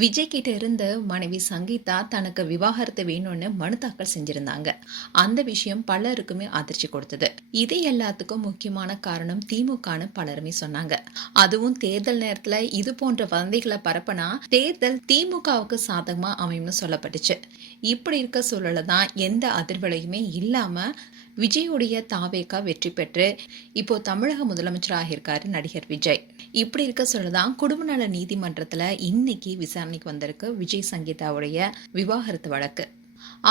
விஜய் கிட்ட இருந்து மனைவி சங்கீதா தனக்கு விவாகரத்து வேணும்னு மனு தாக்கல் செஞ்சிருந்தாங்க. அந்த விஷயம் பலருக்குமே அதிர்ச்சி கொடுத்தது. இது எல்லாத்துக்கும் முக்கியமான காரணம் திமுகன்னு பலருமே சொன்னாங்க. அதுவும் தேர்தல் நேரத்துல இது போன்ற வதந்திகளை பரப்பினா தேர்தல் திமுகவுக்கு சாதகமா அமையும்னு சொல்லப்பட்டுச்சு. இப்படி இருக்க சூழல தான் எந்த அதிர்வலையுமே இல்லாம விஜயுடைய தாவேகா வெற்றி பெற்று இப்போ தமிழக முதலமைச்சராக இருக்காரு நடிகர் விஜய். இப்படி இருக்க சொல்லதான் குடும்ப நல நீதிமன்றத்துல இன்னைக்கு விசாரணைக்கு வந்திருக்கு விஜய் சங்கீதாவுடைய விவாகரத்து வழக்கு.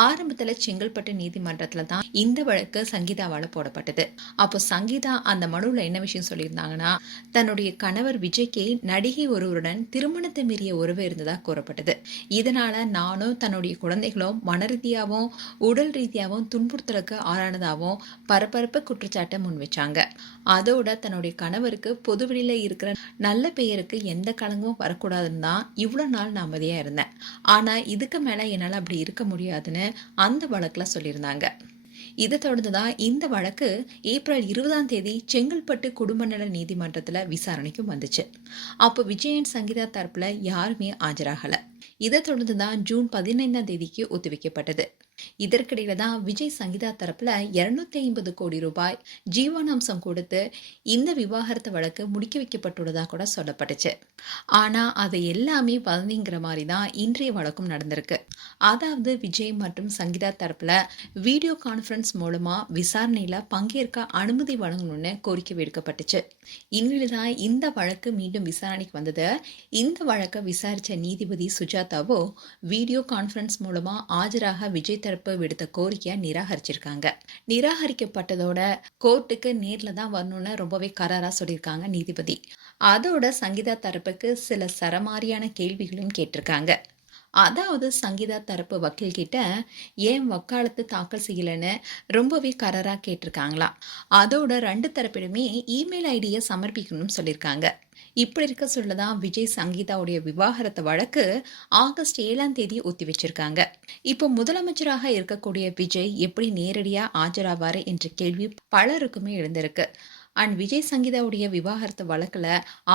ஆரம்பத்துல செங்கல்பட்டு நீதிமன்றத்துல தான் இந்த வழக்கு சங்கீதாவால போடப்பட்டது. அப்போ சங்கீதா அந்த மனுவில் என்ன விஷயம் சொல்லியிருந்தாங்கன்னா, தன்னுடைய கணவர் விஜய்க்கு நடிகை ஒருவருடன் திருமணத்தை மீறிய உறவு இருந்ததா கூறப்பட்டது. இதனால நானும் தன்னுடைய குழந்தைகளும் மன ரீதியாகவும் உடல் ரீதியாகவும் துன்புறுத்தலுக்கு ஆளானதாகவும் பரபரப்பு குற்றச்சாட்டை முன் வச்சாங்க. அதோட தன்னுடைய கணவருக்கு பொதுவெளியில இருக்கிற நல்ல பெயருக்கு எந்த களங்கமும் வரக்கூடாதுன்னு தான் இவ்வளவு நாள் நான் அமைதியா இருந்தேன். ஆனா இதுக்கு மேல என்னால அப்படி இருக்க முடியாதுன்னு அந்த வழக்குல சொல்லியிருந்தாங்க. இதை தொடர்ந்துதான் இந்த வழக்கு ஏப்ரல் 20 செங்கல்பட்டு குடும்ப நல நீதிமன்றத்துல விசாரணைக்கும் வந்துச்சு. அப்போ விஜயன் சங்கீதா தரப்புல யாருமே ஆஜராகல. இதை தொடர்ந்துதான் ஜூன் 15 ஒத்திவைக்கப்பட்டது. இதற்கிடையில தான் விஜய் சங்கீதா தரப்புல 250 கோடி ரூபாய் ஜீவனாம்சம் கொடுத்து இந்த விவாகரத்து வழக்கு முடிக்க வைக்கப்பட்டுள்ளதா கூட சொல்லப்பட்டுச்சு. ஆனா அது எல்லாமே வதந்திங்கிற மாதிரி தான் இன்றைய வழக்கும் நடந்திருக்கு. அதாவது விஜய் மற்றும் சங்கீதா தரப்புல வீடியோ கான்பரன்ஸ் மூலமா விசாரணையில பங்கேற்க அனுமதி வழங்கணும்னு கோரிக்கை விடுக்கப்பட்டுச்சு. இந்நிலைதான் இந்த வழக்கு மீண்டும் விசாரணைக்கு வந்தது. இந்த வழக்கை விசாரிச்ச நீதிபதி சுஜாதாவோ வீடியோ கான்பரன்ஸ் மூலமா ஆஜராக விஜய் தரப்பு விடுத்த கோரிக்கையை நிராகரிச்சிருக்காங்க. நிராகரிக்கப்பட்டதோட கோர்ட்டுக்கு நேர்ல தான் வரணும்னு ரொம்பவே கராரா சொல்லியிருக்காங்க நீதிபதி. அதோட சங்கீதா தரப்புக்கு சில சரமாரியான கேள்விகளையும் கேட்டிருக்காங்க. அதாவது சங்கீதா தரப்பு வக்கீல் கிட்ட ஏன் வக்காலத்து தாக்கல் செய்யலன்னு ரொம்பவே கராரா கேட்டிருக்காங்களா. அதோட 2 தரப்பிலுமே இமெயில் ஐடியை சமர்ப்பிக்கணும்னு சொல்லியிருக்காங்க. இப்படி இருக்க சொல்லதான் விஜய் சங்கீதாவுடைய விவாகரத்து வழக்கு ஆகஸ்ட் 7 ஒத்தி வச்சிருக்காங்க. இப்போ முதலமைச்சராக இருக்கக்கூடிய விஜய் எப்படி நேரடியா ஆஜராவாரு என்ற கேள்வி பலருக்குமே எழுந்திருக்கு. அண்ட் விஜய் சங்கீதாவுடைய விவாகரத்து வழக்குல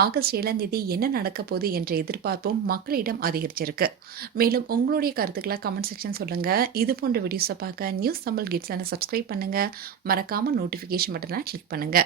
ஆகஸ்ட் 7 என்ன நடக்க போகுது என்ற எதிர்பார்ப்பும் மக்களிடம் அதிகரிச்சிருக்கு. மேலும் உங்களுடைய கருத்துக்களை கமெண்ட் செக்ஷன் சொல்லுங்க. இது போன்ற வீடியோஸை பார்க்க நியூஸ் தமிழ் கிட்ஸ் சப்ஸ்கிரைப் பண்ணுங்க. மறக்காம நோட்டிபிகேஷன் பட்டனை கிளிக் பண்ணுங்க.